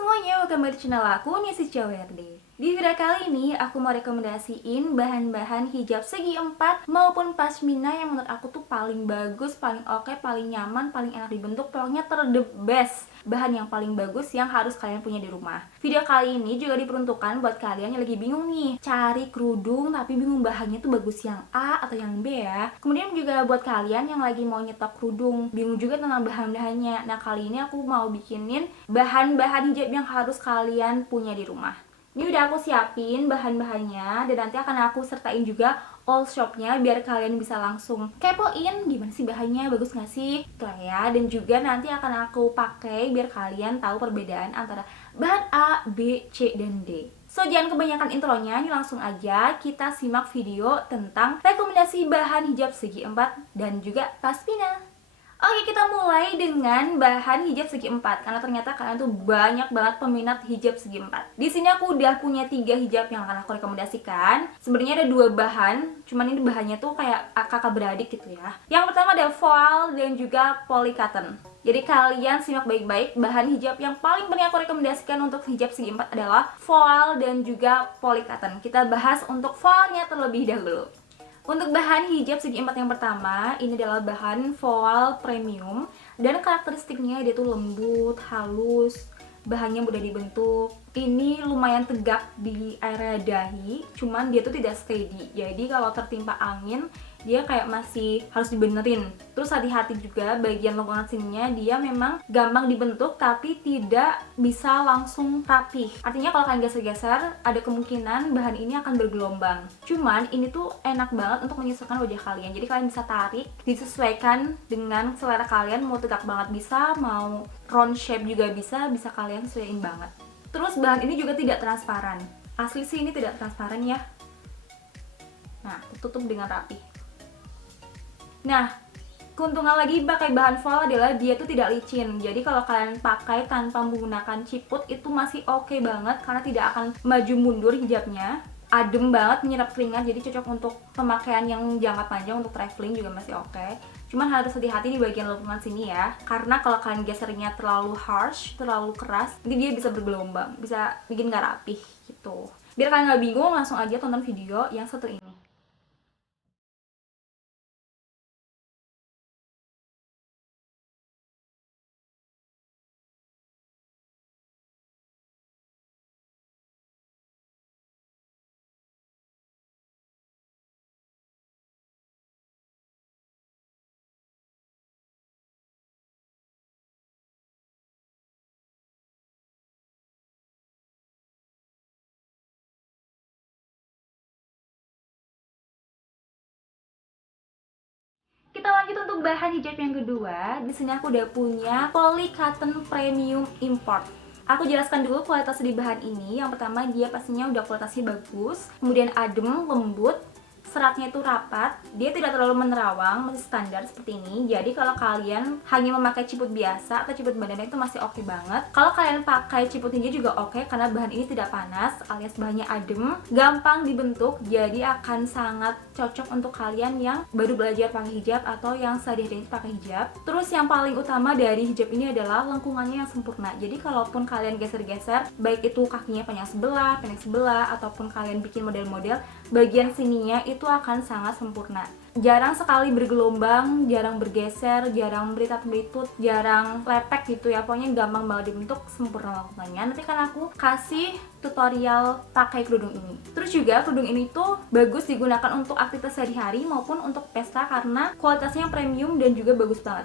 semuanya, welcome back di channel aku, Nisi Cawerde. Di video kali ini, aku mau rekomendasiin bahan-bahan hijab segi empat maupun pashmina yang menurut aku tuh paling bagus, paling oke, paling nyaman, paling enak dibentuk, pokoknya the best. Bahan yang paling bagus yang harus kalian punya di rumah. Video kali ini juga diperuntukkan buat kalian yang lagi bingung nih, cari kerudung tapi bingung bahannya tuh bagus yang A atau yang B ya. Kemudian juga buat kalian yang lagi mau nyetok kerudung, bingung juga tentang bahan-bahannya. Nah, kali ini aku mau bikinin bahan-bahan hijab yang harus kalian punya di rumah. Ini udah aku siapin bahan-bahannya dan nanti akan aku sertain juga all shopnya biar kalian bisa langsung kepoin gimana sih bahannya, bagus nggak sih, tuh ya. Dan juga nanti akan aku pakai biar kalian tahu perbedaan antara bahan A, B, C, dan D. So, jangan kebanyakan intronya, ini langsung aja kita simak video tentang rekomendasi bahan hijab segi empat dan juga pashmina. Oke, kita mulai dengan bahan hijab segi empat karena ternyata kalian tuh banyak banget peminat hijab segi empat. Di sini aku udah punya 3 hijab yang akan aku rekomendasikan. Sebenarnya ada 2 bahan, cuman ini bahannya tuh kayak kakak beradik gitu ya. Yang pertama ada voile dan juga polycotton. Jadi kalian simak baik-baik, bahan hijab yang paling penting aku rekomendasikan untuk hijab segi empat adalah voile dan juga polycotton. Kita bahas untuk voile-nya terlebih dahulu. Untuk bahan hijab segi empat yang pertama, ini adalah bahan voile premium dan karakteristiknya dia tuh lembut, halus, bahannya mudah dibentuk. Ini lumayan tegak di area dahi, cuman dia tuh tidak steady. Jadi kalau tertimpa angin, dia kayak masih harus dibenerin. Terus hati-hati juga bagian lengkungan sininya, dia memang gampang dibentuk tapi tidak bisa langsung rapih. Artinya kalau kalian geser-geser, ada kemungkinan bahan ini akan bergelombang. Cuman ini tuh enak banget untuk menyesuaikan wajah kalian. Jadi kalian bisa tarik, disesuaikan dengan selera kalian, mau tegak banget bisa, mau round shape juga bisa kalian sesuaiin banget. Terus bahan ini juga tidak transparan. Asli sih ini tidak transparan ya. Nah, tutup dengan rapi. Nah, keuntungan lagi pakai bahan voile adalah dia tuh tidak licin. Jadi kalau kalian pakai tanpa menggunakan ciput itu masih oke banget karena tidak akan maju mundur hijabnya. Adem banget, menyerap keringat, jadi cocok untuk pemakaian yang jangka panjang, untuk traveling juga masih oke. Cuman harus hati-hati di bagian lengkungan sini ya, karena kalau kalian gesernya terlalu harsh, terlalu keras, nanti dia bisa bergelombang, bisa bikin nggak rapih gitu. Biar kalian nggak bingung, langsung aja tonton video yang satu ini. Kita lanjut untuk bahan hijab yang kedua. Di sini aku udah punya polycotton premium import. Aku jelaskan dulu kualitas di bahan ini. Yang pertama, dia pastinya udah kualitasnya bagus, kemudian adem, lembut, seratnya itu rapat, dia tidak terlalu menerawang, masih standar seperti ini. Jadi kalau kalian hanya memakai ciput biasa atau ciput badannya itu masih oke banget. Kalau kalian pakai ciput hijab juga oke karena bahan ini tidak panas alias bahannya adem, gampang dibentuk, jadi akan sangat cocok untuk kalian yang baru belajar pakai hijab atau yang sehari-hari pakai hijab. Terus yang paling utama dari hijab ini adalah lengkungannya yang sempurna. Jadi kalaupun kalian geser-geser, baik itu kakinya panjang sebelah, pendek sebelah, ataupun kalian bikin model-model, bagian sininya itu akan sangat sempurna. Jarang sekali bergelombang, jarang bergeser, jarang melitat-melitut, jarang lepek gitu ya. Pokoknya gampang banget dibentuk, sempurna lengkungannya. Nanti kan aku kasih tutorial pakai kerudung ini. Terus juga kerudung ini tuh bagus digunakan untuk aktivitas sehari-hari maupun untuk pesta karena kualitasnya premium dan juga bagus banget.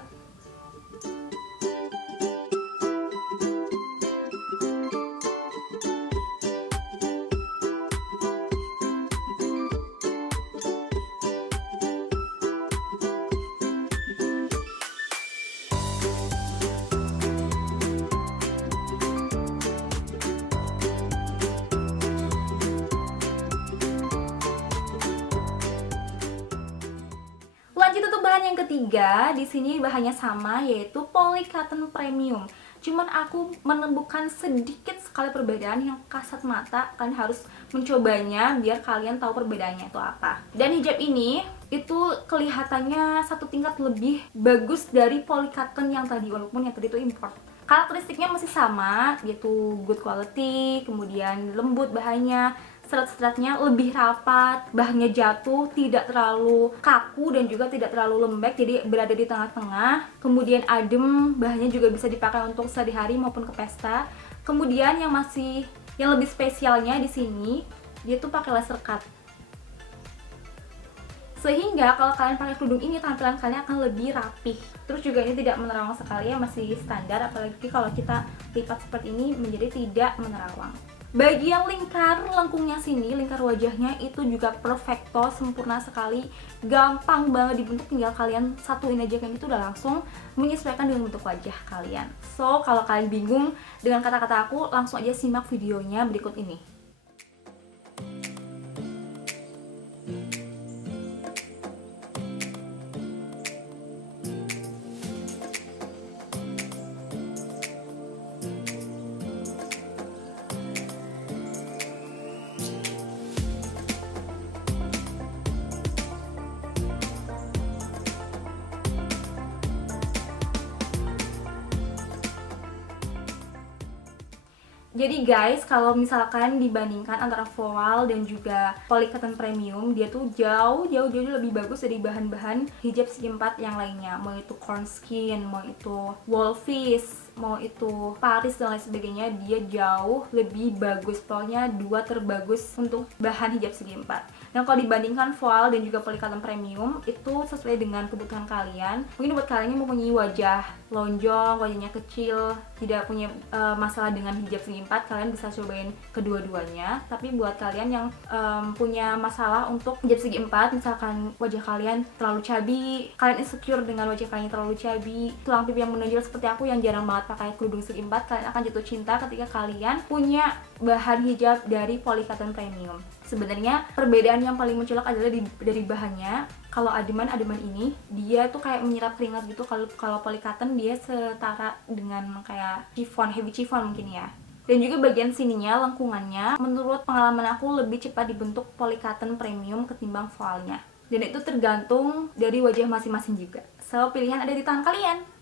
Lanjut untuk bahan yang ketiga, di sini bahannya sama yaitu polycotton premium. Cuman aku menemukan sedikit sekali perbedaan yang kasat mata, kalian harus mencobanya biar kalian tahu perbedaannya itu apa. Dan hijab ini itu kelihatannya satu tingkat lebih bagus dari polycotton yang tadi, walaupun yang tadi itu import. Karakteristiknya masih sama, yaitu good quality, kemudian lembut bahannya, serat-seratnya lebih rapat, bahannya jatuh, tidak terlalu kaku dan juga tidak terlalu lembek, jadi berada di tengah-tengah. Kemudian adem, bahannya juga bisa dipakai untuk sehari-hari maupun ke pesta. Kemudian yang lebih spesialnya di sini, dia tuh pakai laser cut. Sehingga kalau kalian pakai kerudung ini, tampilan kalian akan lebih rapih. Terus juga ini tidak menerawang sekali ya, masih standar, apalagi kalau kita lipat seperti ini menjadi tidak menerawang. Bagian lingkar lengkungnya sini, lingkar wajahnya itu juga perfecto, sempurna sekali, gampang banget dibentuk, tinggal kalian satuin aja kan, itu udah langsung menyesuaikan dengan bentuk wajah kalian. So, kalau kalian bingung dengan kata-kata aku, langsung aja simak videonya berikut ini. Jadi guys, kalau misalkan dibandingkan antara voile dan juga polycotton premium, dia tuh jauh lebih bagus dari bahan-bahan hijab segi empat yang lainnya. Mau itu corn skin, mau itu wolfish, mau itu Paris dan lain sebagainya, dia jauh lebih bagus. Pokoknya dua terbagus untuk bahan hijab segi empat. Dan kalau dibandingkan voile dan juga polycotton premium, itu sesuai dengan kebutuhan kalian. Mungkin buat kalian yang mempunyai wajah lonjong, wajahnya kecil, tidak punya masalah dengan hijab segi empat, kalian bisa cobain kedua-duanya. Tapi buat kalian yang punya masalah untuk hijab segi empat, misalkan wajah kalian terlalu chubby, kalian insecure dengan wajah kalian terlalu chubby, tulang pipi yang menonjol seperti aku yang jarang banget pakai kerudung segi empat, kalian akan jatuh cinta ketika kalian punya bahan hijab dari polycotton premium. Sebenarnya perbedaan yang paling mencolok adalah dari bahannya. Kalau ademan ini dia tuh kayak menyerap keringat gitu. Kalau polycotton dia setara dengan kayak chiffon, heavy chiffon mungkin ya. Dan juga bagian sininya, lengkungannya, menurut pengalaman aku lebih cepat dibentuk polycotton premium ketimbang voile-nya. Dan itu tergantung dari wajah masing-masing juga. So, pilihan ada di tangan kalian.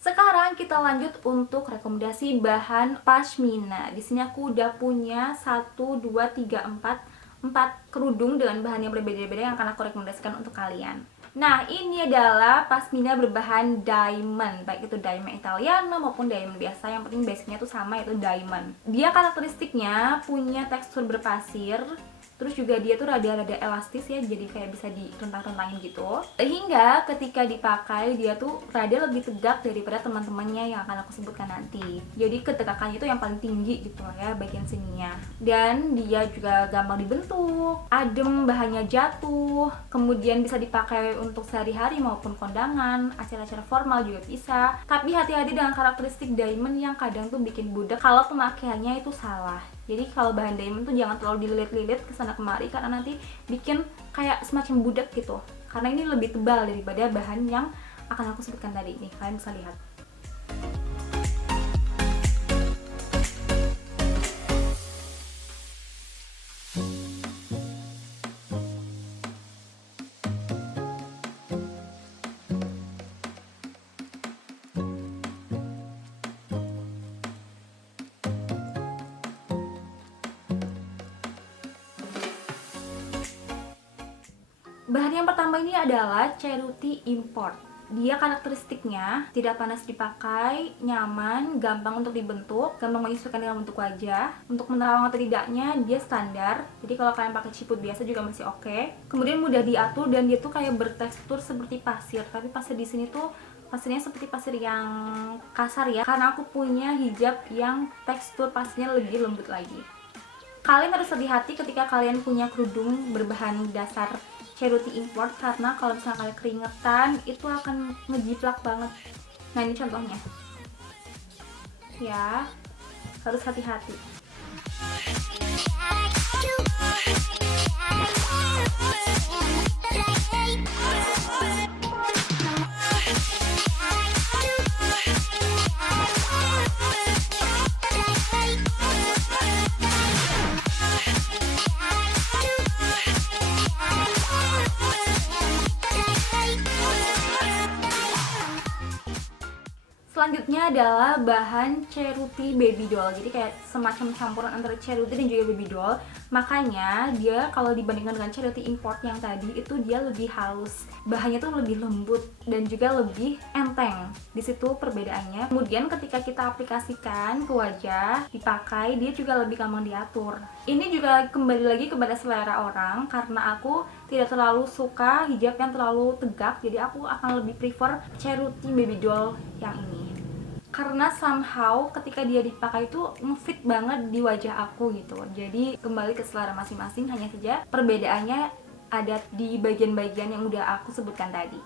Sekarang kita lanjut untuk rekomendasi bahan pashmina. Di sini aku udah punya 1, 2, 3, 4 kerudung dengan bahan yang berbeda-beda yang akan aku rekomendasikan untuk kalian. Nah, ini adalah pashmina berbahan diamond, baik itu diamond Italiano maupun diamond biasa, yang penting basicnya tuh sama, yaitu diamond. Dia karakteristiknya punya tekstur berpasir, terus juga dia tuh rada-rada elastis ya, jadi kayak bisa direntang-rentangin gitu. Sehingga ketika dipakai dia tuh rada lebih tegak daripada teman-temannya yang akan aku sebutkan nanti. Jadi ketegakannya itu yang paling tinggi gitu ya bagian sininya. Dan dia juga gampang dibentuk, adem, bahannya jatuh, kemudian bisa dipakai untuk sehari-hari maupun kondangan, acara-acara formal juga bisa. Tapi hati-hati dengan karakteristik diamond yang kadang tuh bikin budak kalau pemakaiannya itu salah. Jadi kalau bahan diamond tuh jangan terlalu dililit-lilit kesana kemari, karena nanti bikin kayak semacam budak gitu. Karena ini lebih tebal daripada bahan yang akan aku sebutkan tadi. Nih, kalian bisa lihat. Bahan yang pertama ini adalah Ceruti Import. Dia karakteristiknya tidak panas dipakai, nyaman, gampang untuk dibentuk, gampang menyesuaikan dengan bentuk wajah. Untuk menerawang atau tidaknya dia standar. Jadi kalau kalian pakai ciput biasa juga masih oke. Kemudian mudah diatur dan dia tuh kayak bertekstur seperti pasir. Tapi pasir di sini tuh pasirnya seperti pasir yang kasar ya, karena aku punya hijab yang tekstur pasirnya lebih lembut lagi. Kalian harus hati-hati ketika kalian punya kerudung berbahan dasar Ceruti Import, karena kalau misalnya kalian keringetan itu akan ngejiplak banget. Nah, ini contohnya ya, harus hati-hati. Selanjutnya adalah bahan Ceruti Baby Doll. Jadi kayak semacam campuran antara Ceruti dan juga Baby Doll. Makanya dia kalau dibandingkan dengan Ceruti import yang tadi itu dia lebih halus. Bahannya tuh lebih lembut dan juga lebih enteng. Di situ perbedaannya. Kemudian ketika kita aplikasikan ke wajah, dipakai, dia juga lebih gampang diatur. Ini juga kembali lagi kepada selera orang, karena aku tidak terlalu suka hijab yang terlalu tegak, jadi aku akan lebih prefer Ceruti Baby Doll yang ini. Karena somehow ketika dia dipakai itu ngefit banget di wajah aku gitu. Jadi kembali ke selera masing-masing, hanya saja perbedaannya ada di bagian-bagian yang udah aku sebutkan tadi.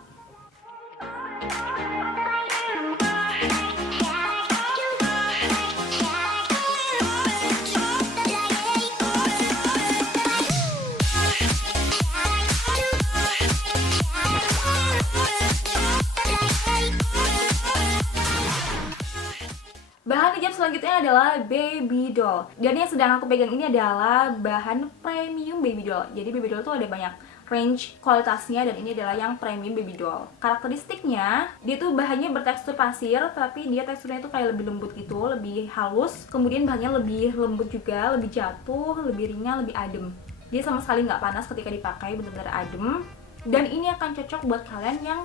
Bahan hijab selanjutnya adalah Baby Doll. Dan yang sedang aku pegang ini adalah bahan premium Baby Doll. Jadi Baby Doll tuh ada banyak range kualitasnya, dan ini adalah yang premium Baby Doll. Karakteristiknya, dia tuh bahannya bertekstur pasir, tapi dia teksturnya itu kayak lebih lembut gitu, lebih halus. Kemudian bahannya lebih lembut juga, lebih jatuh, lebih ringan, lebih adem. Dia sama sekali nggak panas ketika dipakai, benar-benar adem. Dan ini akan cocok buat kalian yang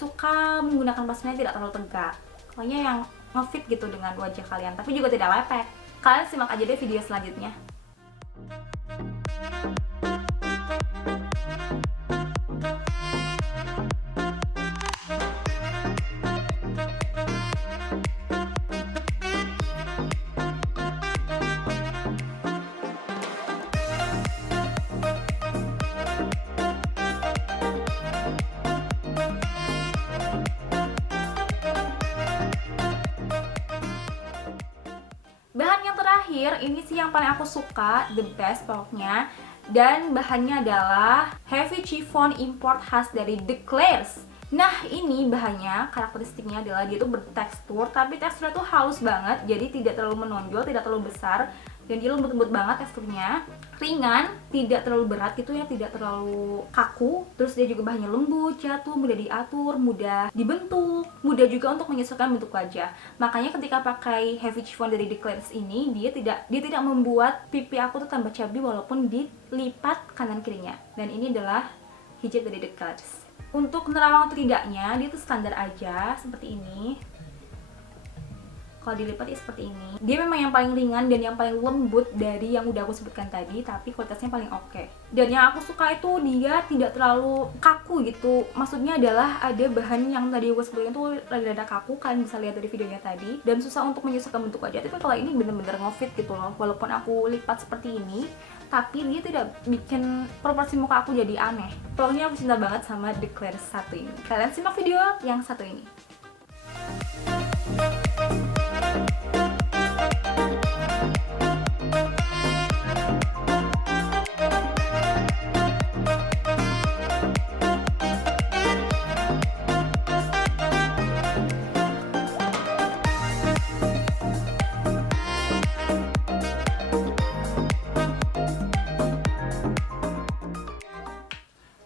suka menggunakan pasmina tidak terlalu tegak. Pokoknya yang ngefit gitu dengan wajah kalian, tapi juga tidak lepek. Kalian simak aja deh video selanjutnya. Bahan yang terakhir, ini sih yang paling aku suka, the best pokoknya. Dan bahannya adalah heavy chiffon import khas dari Declares. Nah, ini bahannya, karakteristiknya adalah dia tuh bertekstur, tapi teksturnya tuh halus banget, jadi tidak terlalu menonjol, tidak terlalu besar. Dan dia lembut-lembut banget teksturnya, ringan, tidak terlalu berat gitu ya, tidak terlalu kaku. Terus dia juga bahannya lembut, jatuh, mudah diatur, mudah dibentuk, mudah juga untuk menyesuaikan bentuk wajah. Makanya ketika pakai heavy chiffon dari Declares ini, dia tidak membuat pipi aku tuh tambah chubby walaupun dilipat kanan kirinya. Dan ini adalah hijab dari Declares. Untuk nerawang atau tidaknya, dia tuh standar aja seperti ini. Kalau dilipat ya seperti ini. Dia memang yang paling ringan dan yang paling lembut dari yang udah aku sebutkan tadi, tapi kualitasnya paling oke. Dan yang aku suka itu dia tidak terlalu kaku gitu. Maksudnya adalah ada bahan yang tadi aku sebutkan tuh rada-rada kaku, kalian bisa lihat dari videonya tadi, dan susah untuk menyesuaikan bentuk wajah. Tapi kalau ini bener-bener ngefit gitu loh. Walaupun aku lipat seperti ini, tapi dia tidak bikin proporsi muka aku jadi aneh. Pokoknya aku cinta banget sama Declares satu ini. Kalian simak video yang satu ini.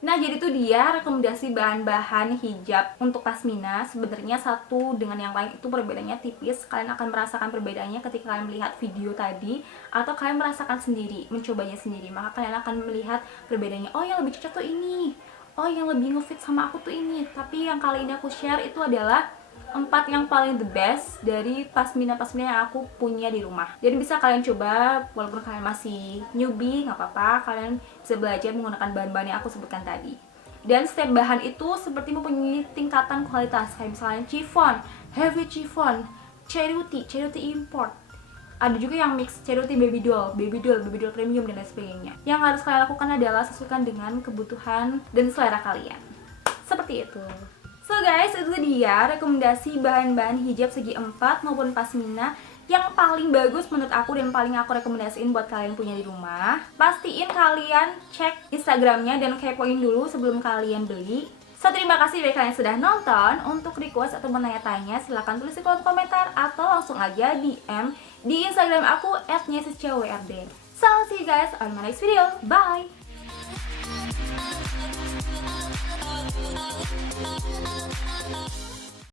Nah, jadi itu dia rekomendasi bahan-bahan hijab untuk pasmina. Sebenarnya satu dengan yang lain itu perbedaannya tipis. Kalian akan merasakan perbedaannya ketika kalian melihat video tadi, atau kalian merasakan sendiri, mencobanya sendiri. Maka kalian akan melihat perbedaannya. Oh, yang lebih cocok tuh ini. Oh, yang lebih ngefit sama aku tuh ini. Tapi yang kali ini aku share itu adalah 4 yang paling the best dari pasmina-pasmina yang aku punya di rumah. Jadi bisa kalian coba, walaupun kalian masih newbie, nggak apa-apa, kalian bisa belajar menggunakan bahan-bahan yang aku sebutkan tadi. Dan setiap bahan itu seperti mempunyai tingkatan kualitas, kayak misalnya chiffon, heavy chiffon, Ceruti import. Ada juga yang mix Ceruti Baby Doll premium, dan lain sebagainya. Yang harus kalian lakukan adalah sesuaikan dengan kebutuhan dan selera kalian. Seperti itu. So guys, itu dia rekomendasi bahan-bahan hijab segi 4 maupun pasmina yang paling bagus menurut aku dan paling aku rekomendasiin buat kalian punya di rumah. Pastiin kalian cek Instagramnya dan kepoin dulu sebelum kalian beli. So, terima kasih bagi kalian yang sudah nonton. Untuk request atau menanya-tanya, silahkan tulis di kolom komentar atau langsung aja DM di Instagram aku @nyesiscwrd. So, see you guys on my next video. Bye!